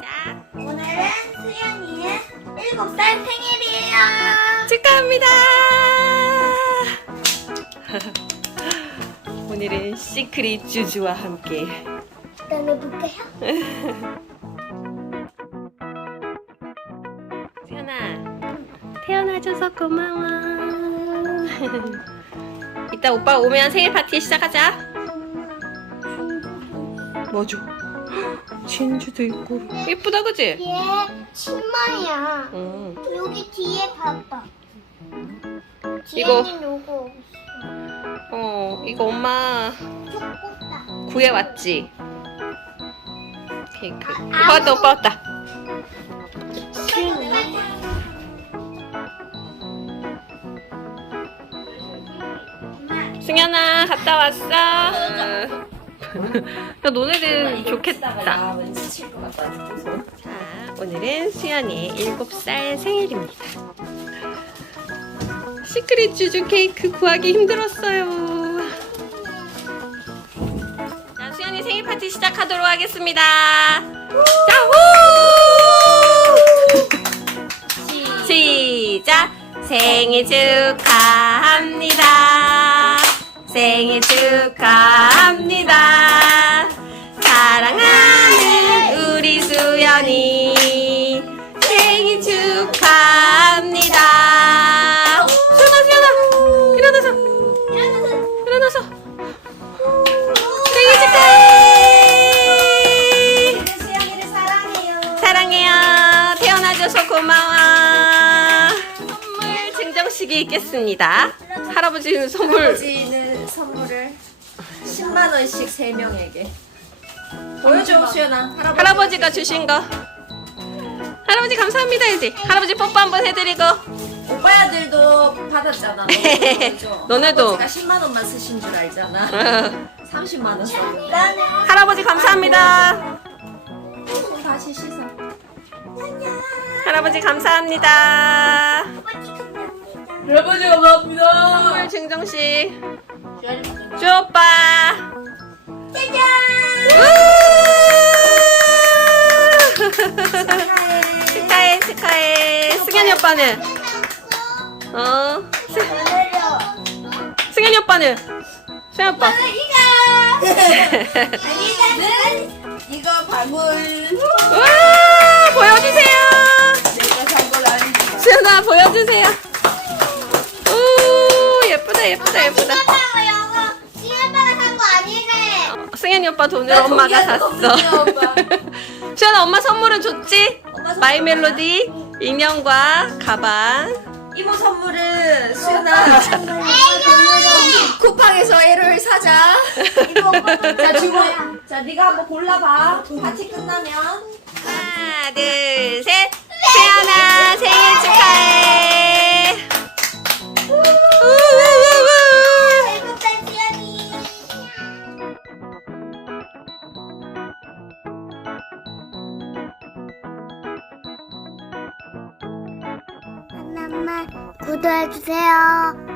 시작. 오늘은 수연이의 7살 생일이에요. 축하합니다. 오늘은 시크릿 주주와 함께 일단 해볼까요? 태연아 태어나줘서 고마워. 이따 오빠 오면 생일 파티 시작하자. 뭐죠? 진주도 있고 예쁘다 그지? 얘 치마야. 응. 여기 뒤에 봐봐. 이거- 뒤에는 요거 어 이거 엄마. 구해왔지? 케이크. 아, 오빠 왔다 오빠 왔다. 승현아 갔다 왔어? 야 좋겠다. 왠지 칠것 같다. 자 오늘은 수연이의 7살 생일입니다. 시크릿 주주 케이크 구하기 힘들었어요. 자 수연이 생일 파티 시작하도록 하겠습니다. 자 후! 시작! 생일 축하합니다. 생일 축하합니다. 사랑하는 우리 수연이 생일 축하합니다. 수연아, 수연아! 일어나서! 일어나서! 생일 축하해! 수연이를 사랑해요. 사랑해요. 태어나줘서 고마워. 선물 증정식이 있겠습니다. 할아버지 선물. 할아버지는 선물을 10만 원씩 세 명에게. 보여줘 수연아. 할아버지. 할아버지가 주신 거. 할아버지 감사합니다 이제. 할아버지 뽀뽀 한번 해드리고. 오빠야들도 받았잖아. 너도. 너네도. 할아버지가 10만 원만 쓰신 줄 알잖아. 어, 30만 원 썼는데. 나는 할아버지 감사합니다. 손 다시 씻어. 할아버지 감사합니다. 아버지 감사합니다. 할아버지 감사합니다. 선물 증정식. 쭈 오빠. 짜잔! 축하해 축하해. 승현이 오빠는. 어. 승현이 오빠는. 승현 오빠. 아니는 이거 방울. 와 보여주세요. 내가 보여주세요. 오 예쁘다 예쁘다 예쁘다. 승현이 오빠 돈으로 엄마가 샀어. 수연아 엄마 선물은 줬지? 엄마 선물 마이 멜로디 인형과 가방. 이모 선물은 수연아. 쿠팡에서 애를 사자. 자 주고. 자 네가 한번 골라봐. 파티 끝나면. 하나 둘 셋. 수연아 하나만 구독해주세요.